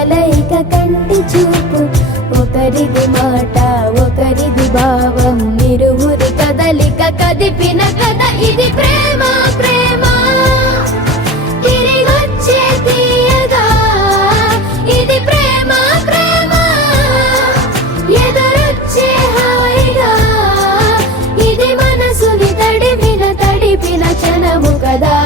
కలయిక కంటి చూపు, ఒకరిది మాట ఒకరిది భావం, ఇరువురి కదలిక కదిపిన కథ ఇది ప్రేమ ప్రేమ. తిరిగొచ్చే తీయగా ఇది ప్రేమ ప్రేమ, ఎదురొచ్చే హాయిగా ఇది మనసుని తడిపిన క్షణము కదా.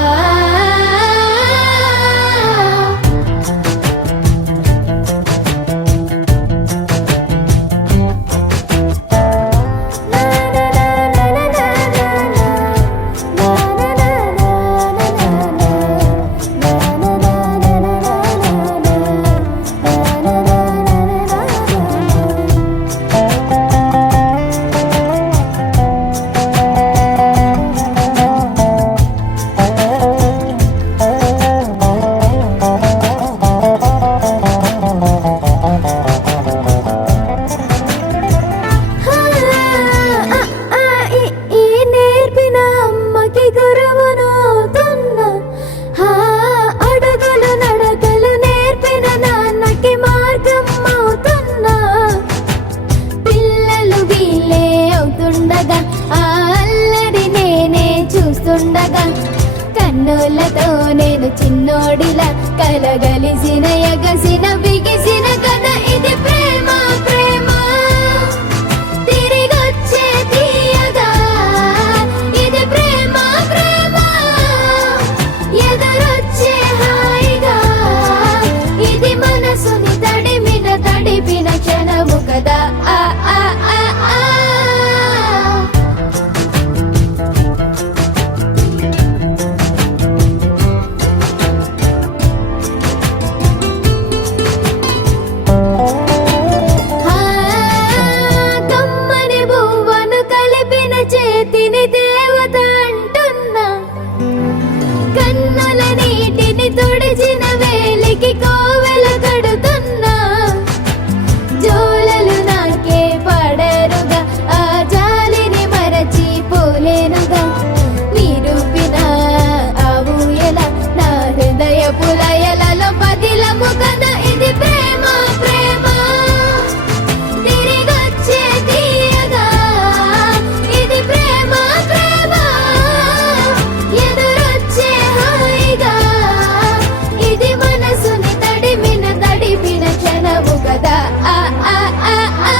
కన్నులతో నేను చిన్నోడిలా కలగలిసిన ఎగసిన బిగిసిన కథ ఇది ప్రేమ ప్రేమ. తిరిగొచ్చే తీయగా ఇది ప్రేమ ప్రేమ, ఎదురొచ్చే హాయిగా ఇది మనసుని తడిపిన క్షణము కదా. ఆ ఆ ఆ ఆ దేవత అంటున్నా, కన్నుల నీటిని తుడిచిన వేలికి కోవెల కడుతున్నా, జోలలు నాకే పడరుగా ఆ జాలిని మరచి పోలేనుగా, నిరూపిన ఆ ఊయల నా హృదయ పులయలలో పదిలము కదా ఇది ప్రేమ ప్రేమ. తిరిగొచ్చే తీయగా ఇది ప్రేమ ప్రేమ, ఎదురొచ్చే హాయిగా ఇది మనసుని తడిపిన క్షణము కదా. ఆ ఆ ఆ ఆ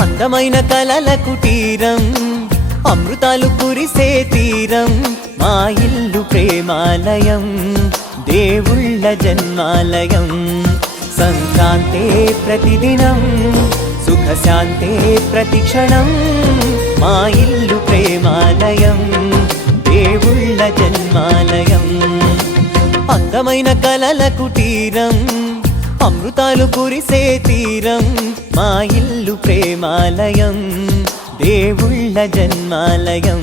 అందమైన కలల కుటీరం, అమృతాలు కురిసే తీరం, మా ఇల్లు ప్రేమాలయం, దేవుళ్ళ జన్మాలయం. సంక్రాంతే ప్రతిదినం, సుఖశాంతే ప్రతిక్షణం, మా ఇల్లు ప్రేమాలయం, దేవుళ్ళ జన్మాలయం. అందమైన కలల కుటీరం, అమృతాలు కురిసే తీరం, మా ఇల్లు ప్రేమాలయం, దేవుళ్ళ జన్మాలయం.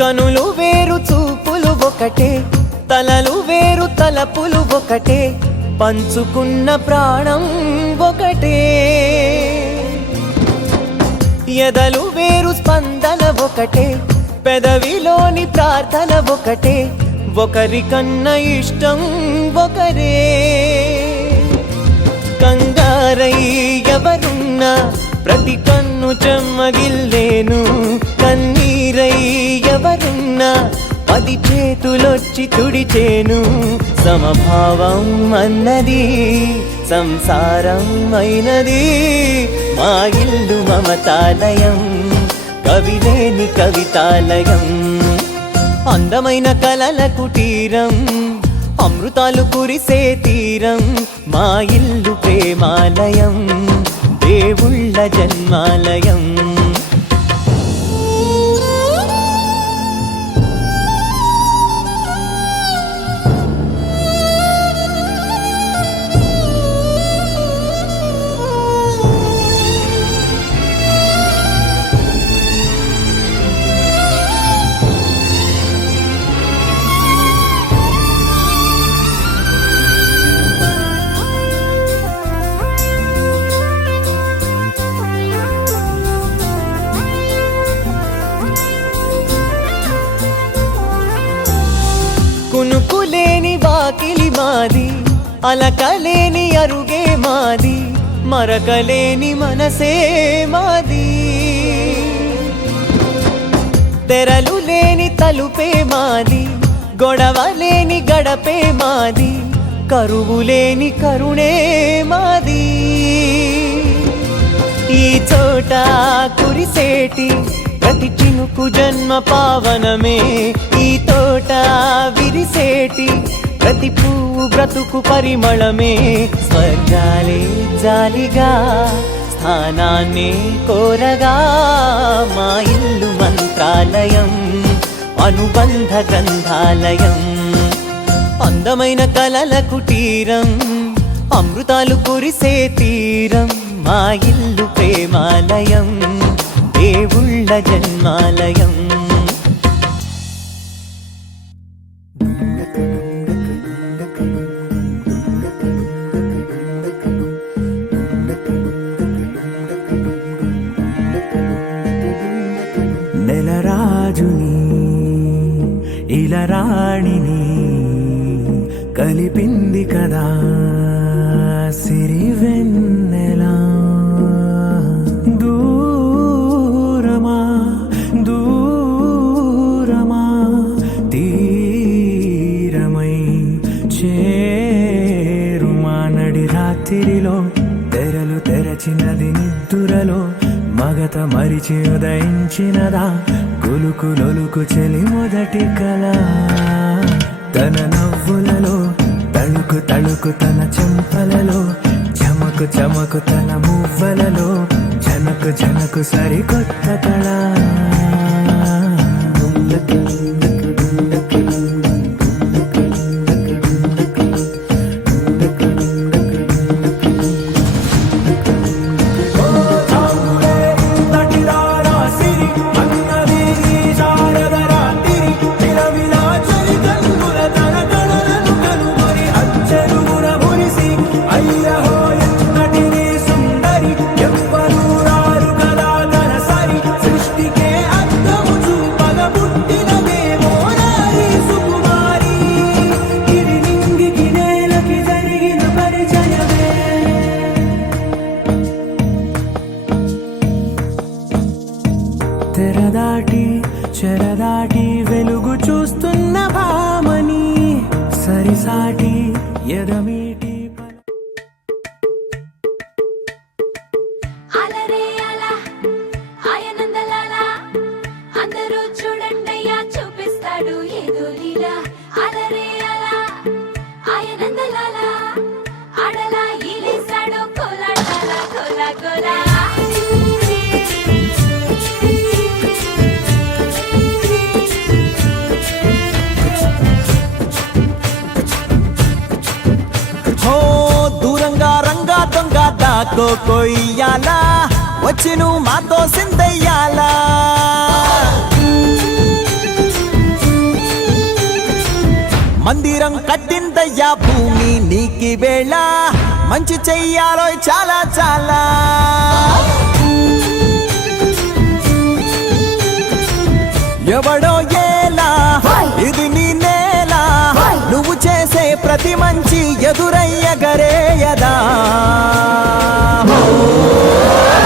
కనులు వేరు చూపులు ఒకటే, తలలు వేరు తలపులు ఒకటే, పంచుకున్న ప్రాణం ఒకటే. ఎదలు వేరు స్పందన ఒకటే, పెదవిలోని ప్రార్థన ఒకటే, ఒకరికన్నా ఇష్టం ఒకరే. కంగారై ఎవరున్నా ప్రతి కన్ను చెమ్మగిల్లేను, కన్నీరై ఎవరున్నా 10 చేతులొచ్చి తుడిచేను. సమభావం అన్నది సంసారం అయినది, మా ఇల్లు మమతాలయం, కవిలేని కవితాలయం. అందమైన కలల కుటీరం, అమృతాలు కురిసే తీరం, మా ఇల్లు ప్రేమాలయం, దేవుళ్ళ జన్మాలయం. కునుకులేని వాకిలి మాది, అలకలేని అరుగే మాది, మరకలేని మనసే మాది. తెరలు లేని తలుపే మాది, గొడవలేని గడపే మాది, కరువులేని కరుణే మాది. ఈ చోట కురిసేటి ప్రతి చినుకు జన్మ పావనమే, ఈ తోట విరిసేటి ప్రతి పువ్వు బ్రతుకు పరిమళమే. స్వర్గాలే జాలిగా స్థానాన్ని కోరగా, మా ఇల్లు మంత్రాలయం, అనుబంధ గ్రంథాలయం. అందమైన కలల కుటీరం, అమృతాలు కురిసే తీరం, మా ఇల్లు ప్రేమాలయం, దేవుళ్ళ జన్మాలయం. నెలరాజుని ఇలరాణిని కలిపింది కదా సిరివెన్నెలా. దూరమా దూరమా తీరమై చేరుమా. నడి రాత్రిలో తెరలు తెరచినది నిద్దురలో, మగత మరిచి ఉదయించినదా కులుకులొలుకు చెలి మొదటి కళ. తన నవ్వులలో తళుకు తళుకు తన చెంపలలో, చమకు చమకు తన మువ్వలలో, జనకు జనకు సరికొత్త కళ. తెరదాటి చెరదాటి వెలుగు చూస్తున్న భామని, సరిసాటి ఎదమీటి అలరే అలా ఆయనందలాలా, అందరూ చూడండయ్యా చూపిస్తాడు ఏదో లీలా. అలరే అలా ఆయనందలాలా, ఆడలా ఈలేశాడు కోలాటాల కోలా కోలా. దూరంగా రంగా దొంగ దాకో కొయ్యాలా, వచ్చి నువ్వు మాతో సిందయ్యాలా. మందిరం కట్టిందయ్యా భూమి నీకి వేళ, మంచి చెయ్యాలో చాలా చాలా. ఎవడో ఏలా ఇది నీ నేల, నువ్వు చేసే ప్రతి మంచి ఎదురయ్యగరేయదా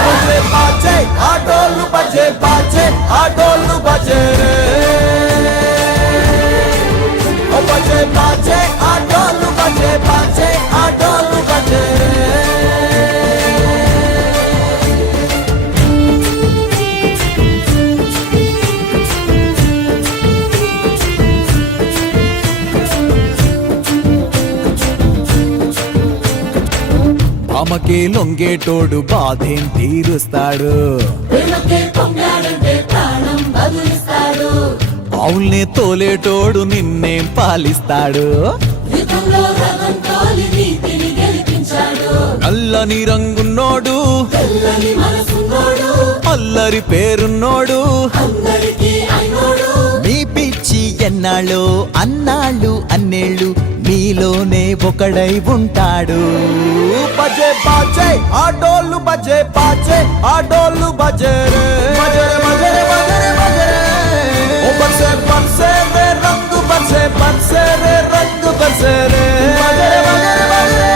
బజే బాజే ఆటోలు బజే బాజే ఆటోలు బజే రే ఓ బజే బాజే ఆటోలు బజే బాజే ఆటోలు బజే రే ఆమెకే లొంగేటోడు బాధేం తీరుస్తాడు ఆవుల్నే తోలేటోడు నిన్నేం పాలిస్తాడు నల్లని రంగున్నోడు అల్లరి పేరున్నోడు మీ పిచ్చి ఎన్నాళ్ళు అన్నాళ్ళు అన్నేళ్ళు మీలోనే ఒకడై ఉంటాడు బజే బాజే ఆటోలు బజే బాజే ఆటోలు బజే రే బజరే బజరే బజరే బజరే ఓ బజే బజే రే రంగు బజే బజే రే రంగు బజే రే బజరే బజరే బజరే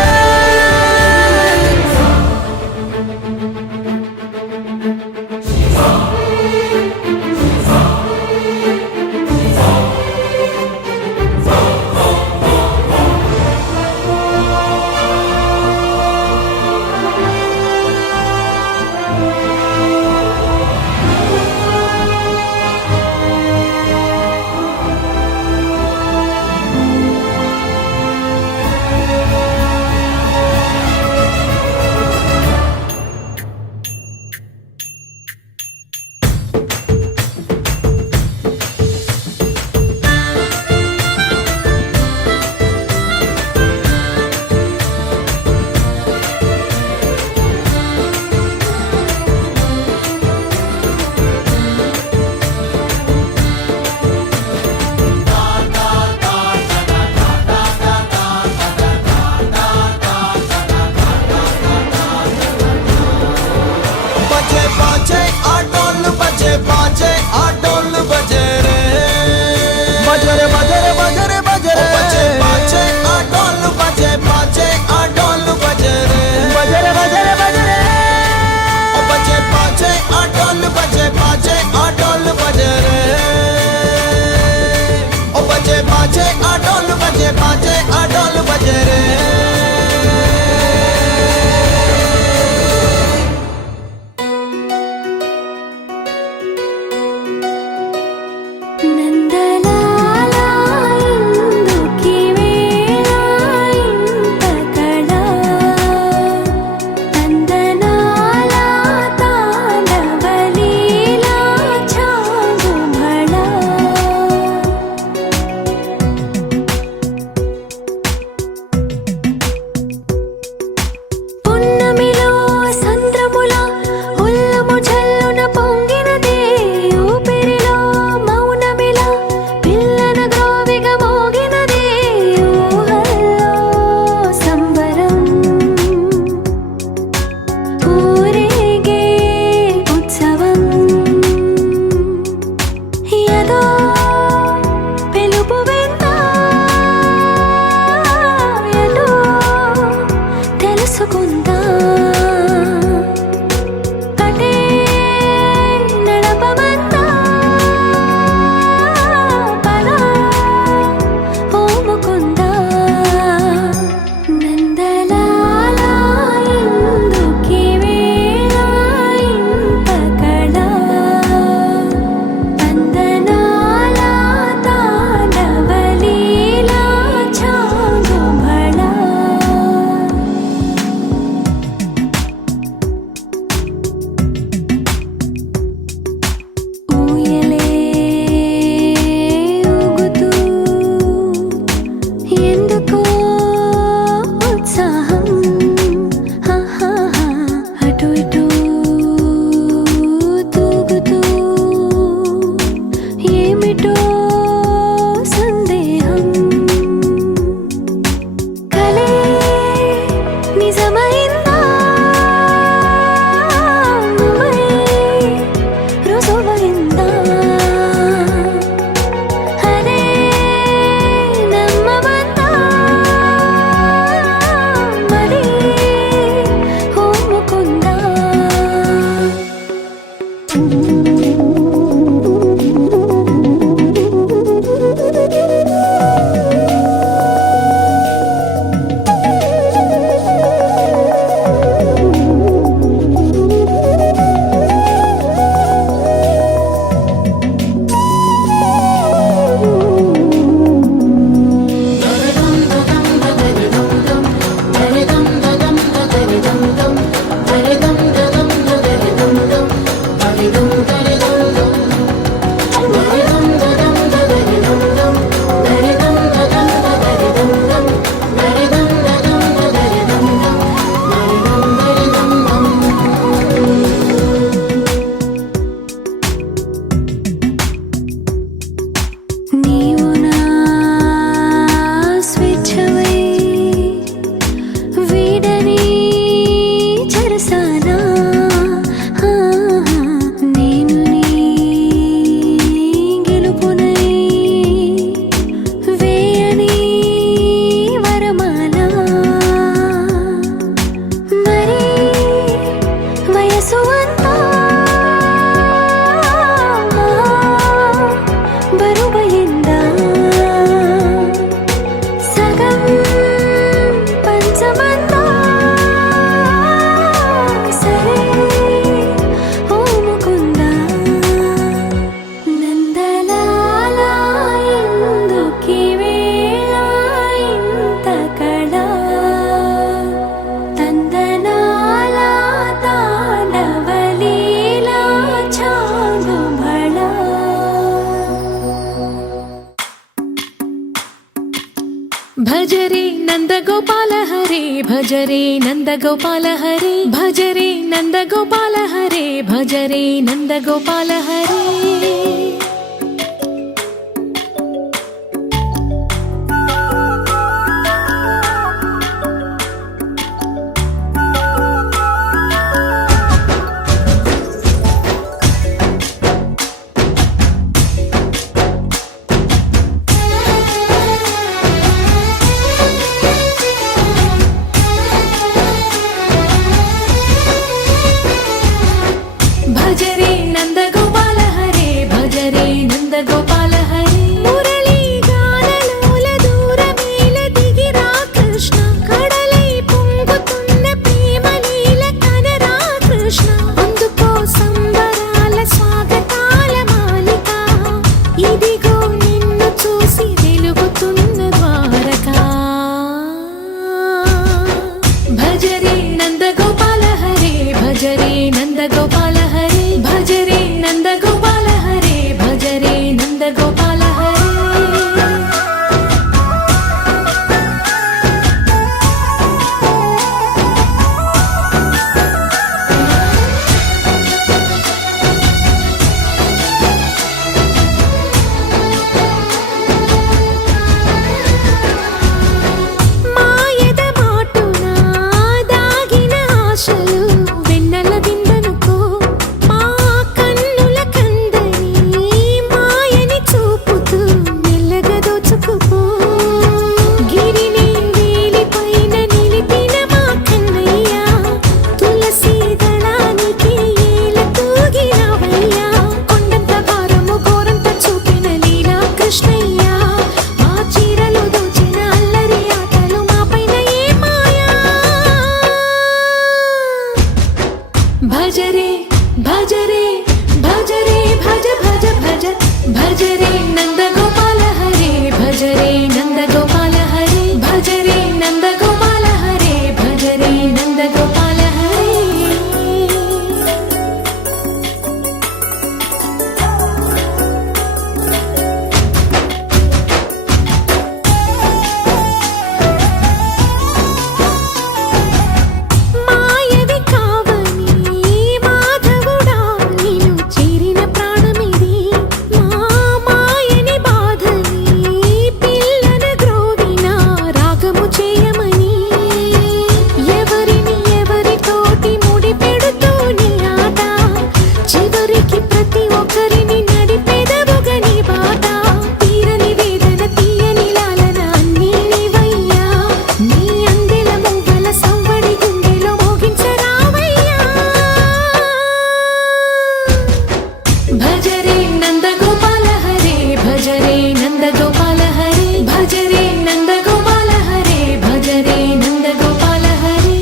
बाजे आटोल बजे बाजे आटोल बजे रे बजरे बजरे बजरे बजरे बजे बाजे आटोल बजे बाजे आटोल बजे रे बजरे बजरे बजरे ओ बजे बाजे आटोल बजे बाजे आटोल बजे रे ओ बजे बाजे आटोल बजे बाजे आटोल बजे रे భజరే నందగోపాల హరే భజరే నందగోపాల హరే భజరే నందగోపాల హరే భజరే నందగోపాల హరే భజరే నందగోపాల హరే మురళీ గానలోల దూరమేల దిగిరా కృష్ణ కడలై పొంగుతున్న ప్రేమలీల కనరా కృష్ణ అందుకో సంబరాల స్వాగతాల మాలిక ఇదిగో నిన్ను చూసి వెలుగుతున్న ద్వారకా భజరే నందగోపాల హరే భజరే నందగోపాల హరే భజరే నందగోపాల హరే భజరే నందగోపాల హరే మాయద మాటున దాగిన ఆశలు వెన్నెల విందనుకో మా కన్నుల కందని మాయని చూపుతూ మెల్లగా దోచుకుపో గిరిని వేలిపైన నిలిపిన మా కన్నయ్య తులసి దళానికి ఏల తూగినవయ్యా కొండంత భారము గోరంత చూపిన లీలా కృష్ణయ్య మా చీరలు దోచిన అల్లరి ఆటలు మాపైన ఏ మాయా భజరే భజరే భజరే భజ భజ భజ భజరే నందగోపాల హరే భజరే నందగోపాల హరే భజరే నందగోపాల హరే భజరే నందగోపాల హరే మాయవి కావని మాధవుడా నిన్ను చేరిన ప్రాణమిది మా మాయని బాధని పిల్లన గ్రోవిన రాగము చేయమని ఎవరిని ఎవరితోటి ముడి పెడుతూ నీ ఆట చివరికి ప్రతి ఒక్కరిని నడిపెదవుగని బాట తీరని వేదన తీయని లాలన అన్నీ నీవయ్యా నీ అందెల మూగల సవ్వడి గుండెలో మోగించరావయ్యా భజరే నందగోపాల హరే భజరే నందగోపాల హరే భజరే నందగోపాల హరే భజరే నందగోపాల హరే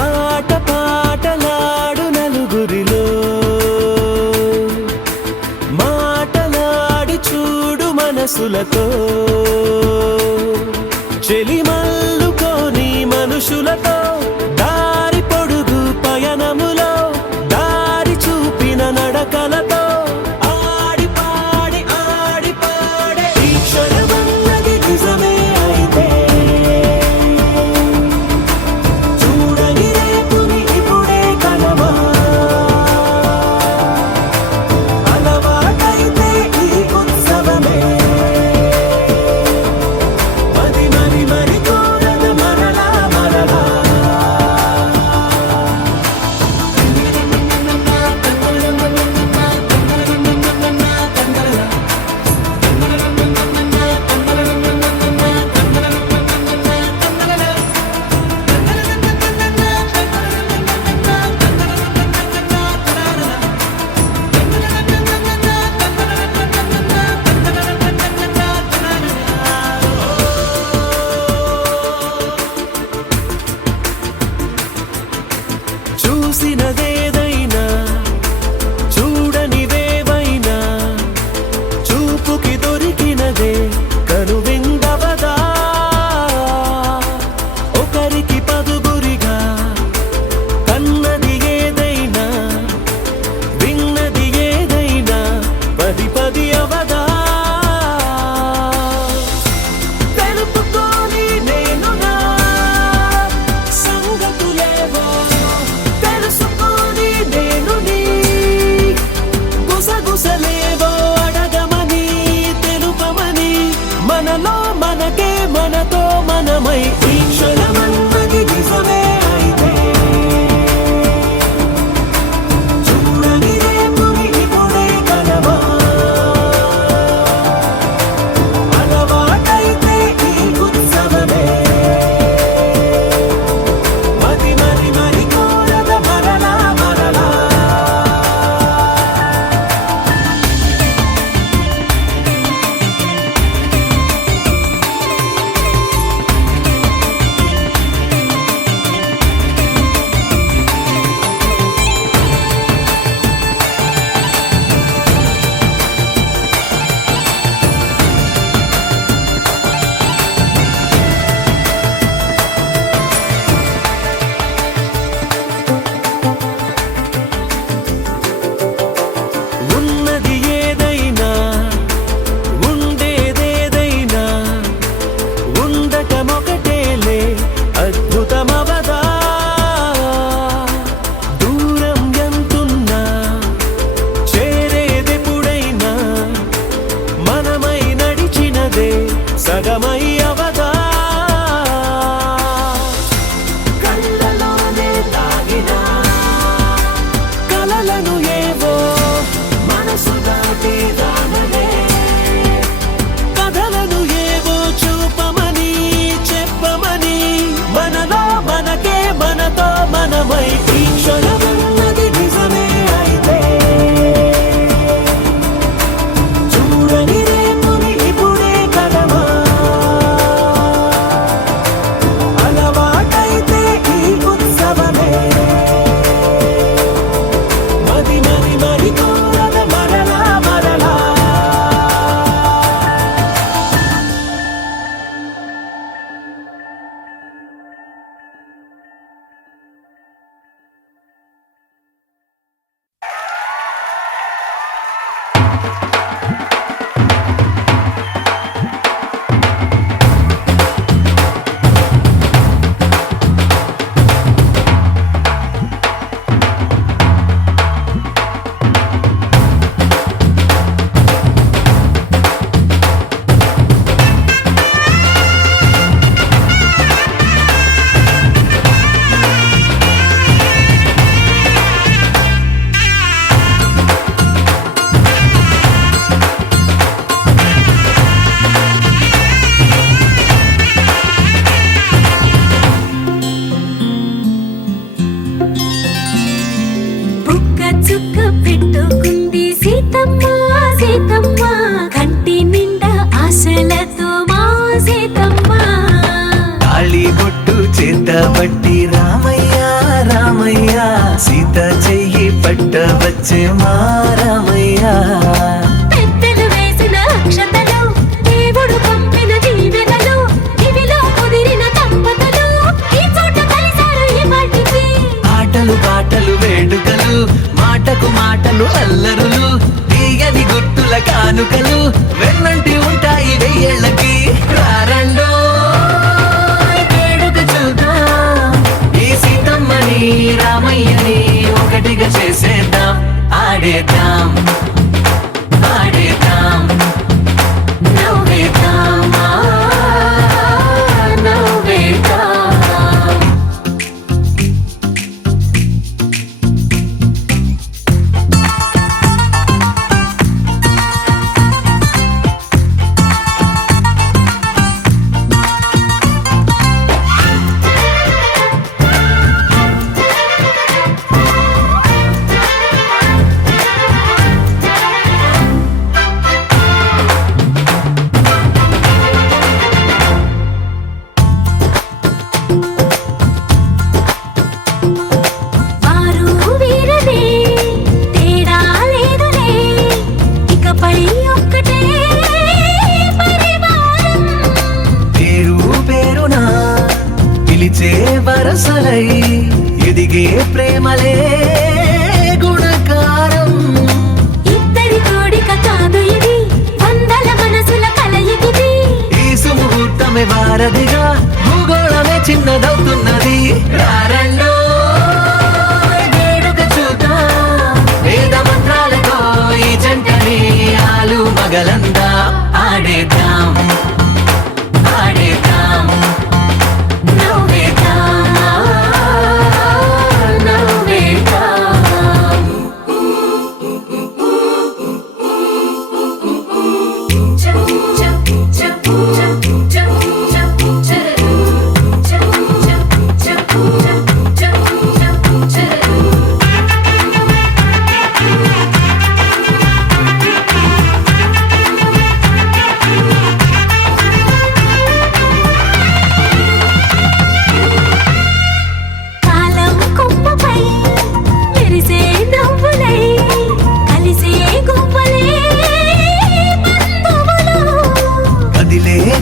ఆట పాటలాడు నలుగురిలో మాటలాడి చూడు మనసులతో చెలిమల్లుకోని మనుషులతో దారి పొడుగు పయనములో దారి చూపిన నడకలతో ఆడి పాడి ఈ క్షణమన్నది నిజమే అయితే చూడని రేపుని ఇప్పుడే కలవా అలవాటై మనలో మనకే మనతో మనమై ఈ క్షణమన్నది నిజమే అయితే చూడని రేపుని ఇప్పుడే కలవా అలవాటైతే ఈ ఉత్సవమే మది మరి మరి కోరద మరలా మరలా ఉన్నది ఏదైనా ఉండేదేదైనా ఉండటమొకటేలే అద్భుతమవదా దూరం ఎంతున్నా చేరేదెప్పుడైనా మనమై నడిచినదే సగమై అవదా కళ్ళలోనే దాగినా కలలను ఏవో మనసు దాటి రానలే కథలను ఏవో చూపమని చెప్పమని మనలో మనకే మనతో మనమై ఈ క్షణమన్నది నిజమే అయితే చూడని రేపుని ఇప్పుడే కలవా అలవాటైతే ఈ ఉత్సవమే మది మరి మరి కోరద మరలా మరలా బుక్క చుక్క పెట్టుకుంది సీతమ్మ సీతమ్మ కంటి నిండా ఆశలతో మా సీతమ్మ తాళి బొట్టు చేతబట్టి రామయ్య రామయ్య సీత చెయ్యి పట్ట వచ్చే మా రామయ్య పెద్దలు వేసిన అక్షతలు దేవుడు పంపిన దీవెనలు ఇవిలో కుదిరిన దంపతులు ఈ చోట కలిసారు ఈ పాటికి ఆటలు పాటలు వేడుకలు మాటకు మాటలు అల్లరులు తీయని గుర్తుల కానుకలు వెన్నంటి ఉంటాయి వెయ్యేళ్ళకి రారండో వేడుక చూద్దాం ఈ సీతమ్మని రామయ్యని ఒకటిగా చేసేద్దాం ఆడేద్దాం ఆడేద్దాం నవ్వేద్దాం నవ్వేద్దాం వరసలై ఎదిగే ప్రేమలే గుణకారం. ఇద్దరి కోడిక కాదు ఇది, వందల మనసుల కలయికిది. ఈ సుముహూర్తమే వారధిగా భూగోళమే చిన్నదవుతున్నది. రారండో వేడుక చూద్దాం, వేద మంత్రాలతో ఈ జంటని ఆలు మగలందా ఆడేద్దాం.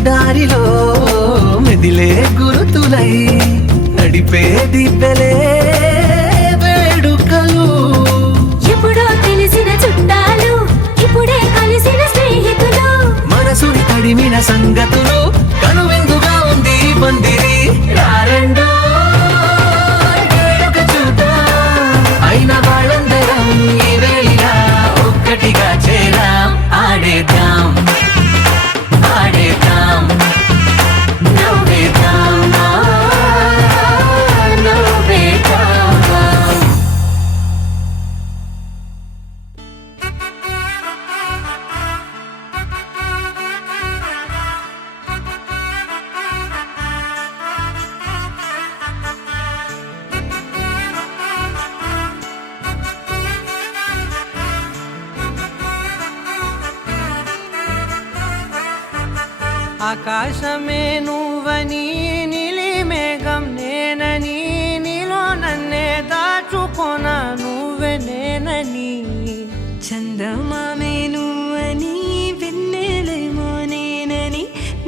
దారిలో మెదిలే గురుతులై నడిపే దిబ్బెలే వేడుకలు. ఎప్పుడో తెలిసిన చుట్టాలు ఇప్పుడే కలిసిన స్నేహితులు, మనసుని తడిమిన సంగతులు కనువిందుగా ఉంది పందిరి. రారెండో వేడుక చూద్దాం, అయిన వాళ్ళందరం ఈ వేళ ఒక్కటిగా చేరాం. ఆడేద్దాం ఆడేద్దాం నవ్వేద్దాం, నవ్వేద్దాం. ఆకాశమే నువ్వని నీలి మేఘం నేనని నీలో నన్నే దాచుకోన నువ్వే నేనని. చందమామే నువ్వని వెన్నెలేమో నేనని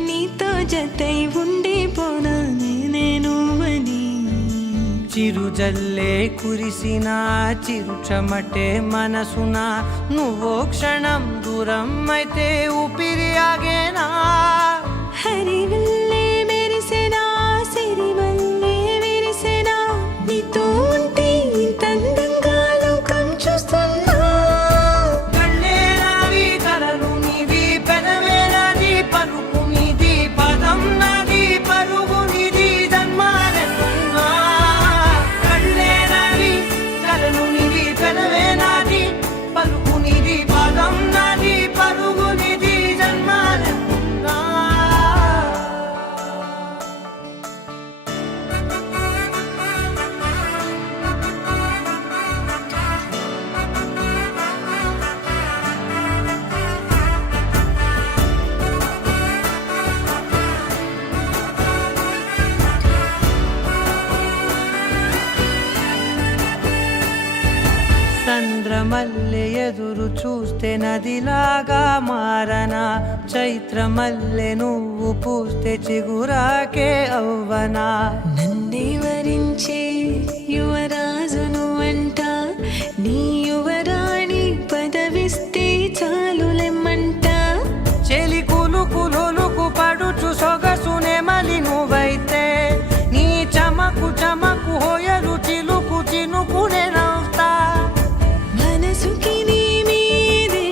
నీతో జతై ఉండిపోనా నేనే నువ్వని. చిరుజల్లే కురిసిన చిరు చెమటే మనసున నువ్వో క్షణం దూరం అయితే ఊపిరి ఆగేనా. హరివల్లే మెరిసెనా సిరివల్లే విరిసెనా నీతో ఉంటే ఇంత అందంగా లోకం చూస్తున్నా. కళ్ళే నావి కలలు నీవి పెదవే నాది పలుకు నీది పదం నాది పరుగు నీది జన్మాలెన్నున్నా. కళ్ళే నావి కలలు నీవి పెదవే నాది పలుకు నీది పదం నాది పరుగు నీది జన్మాలెన్నున్నా. చంద్రమల్లె ఎదురు చూస్తే నదిలాగా మారనా. చైత్రమల్లె నువ్వు పూస్తే చిగురాకే అవ్వనా. నన్నే వరించే యువరాజును అంట నీ యువరాణి పదవిస్తే చాలులెమ్మంట. చెలి కులుకు పడుచు సొగసునే మలి నువ్వైతే నీ చమకు చమకు హోయలు చిలుకు చినుకునే నవ్వుతా. మనసుకి నీ మీదే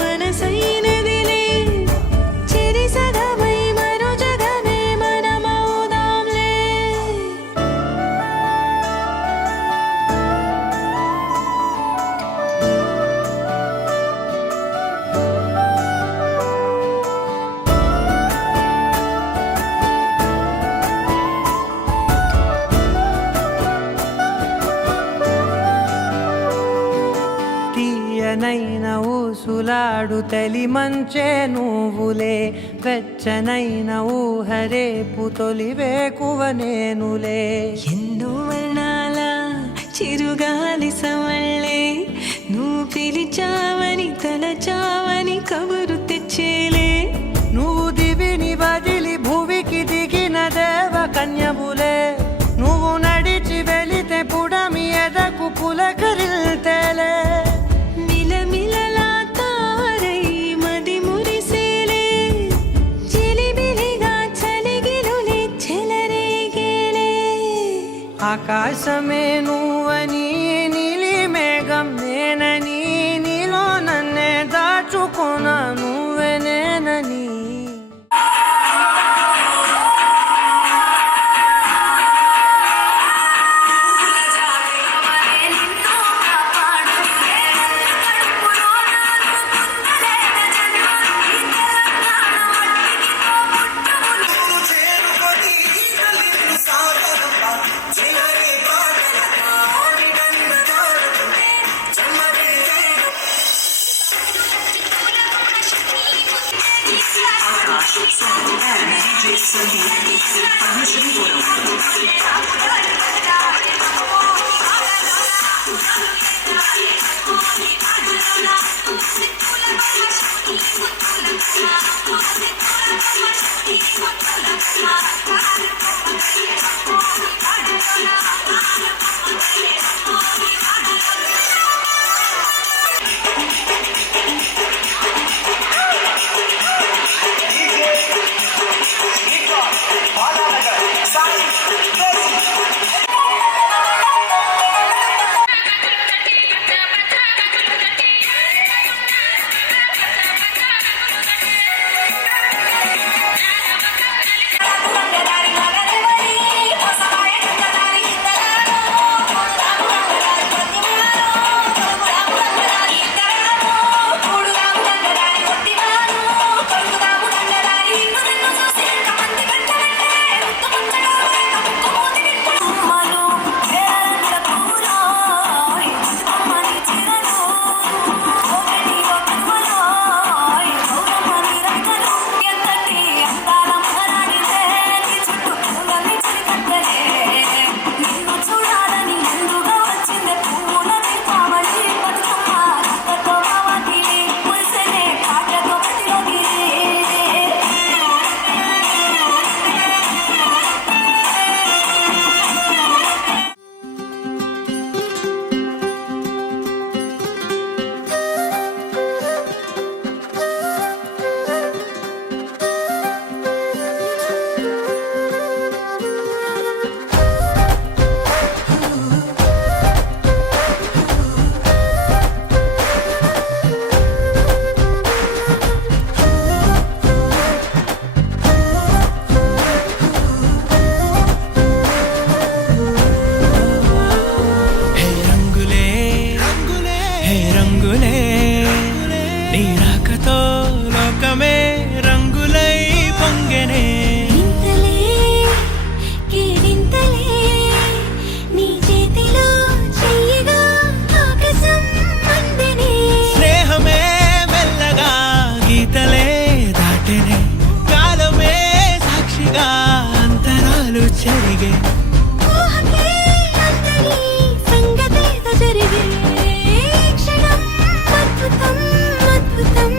మనసైనదిలే చెరి సగమై మరో జగమే మనమవుదాంలే. తీయనైన ఊసులాడు తలి మంచే నువ్వులే, వెచ్చనైన ఊహరేపు తొలి వేకువ నేనులే. ఎన్నో వర్ణాల చిరుగాలి సవళ్ళే నువ్వు పిలిచావని తలచావని కబురు తెచ్చేలే. నువ్వు దివిని వదిలి భూమికి దిగిన దేవ కన్యవులే, నువ్వు నడిచి వెళితే పుడమి ఎదకు పులకరిల్తేలే. మిలమిలలా తారై మది మురిసేలే చిలిబిలిగా చలిగిలులే చెలరేగేలే. ఆకాశమే నువ్వని నీలి మేఘం నేనని నీలో నన్నే దాచుకోన నువ్వే నేనని. జరిగే ఊహకే అందని సంగతేదో జరిగే క్షణం అద్భుతం అద్భుతం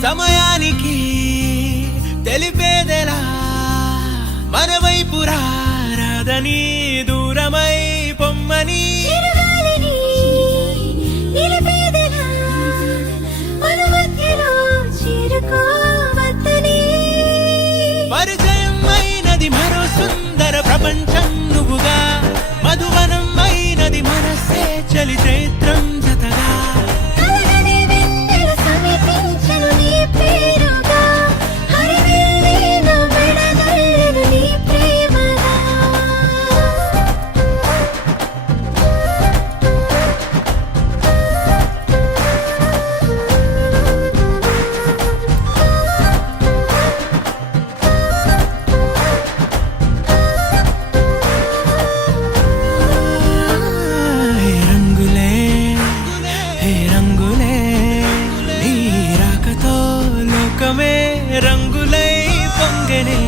సమయానికి తెలిపేదెలా మన వైపు రాదని దూరమై పొమ్మని చిరుగాలిని నిలిపేదెలా మన మధ్యలో చేరుకోవద్దని పరిచయం అయినది మరో సుందర ప్రపంచం నువ్వుగా మధువనం అయినది మనసే చలి చైత్రం జతగా కలగని వెన్నెల సమీపించెను నీ పేరుగా హరివిల్లేను విడదల్లెను నీ ప్రేమగా హే రంగులే హే రంగులే నీ రాకతో లోకమే రంగులై పొంగనే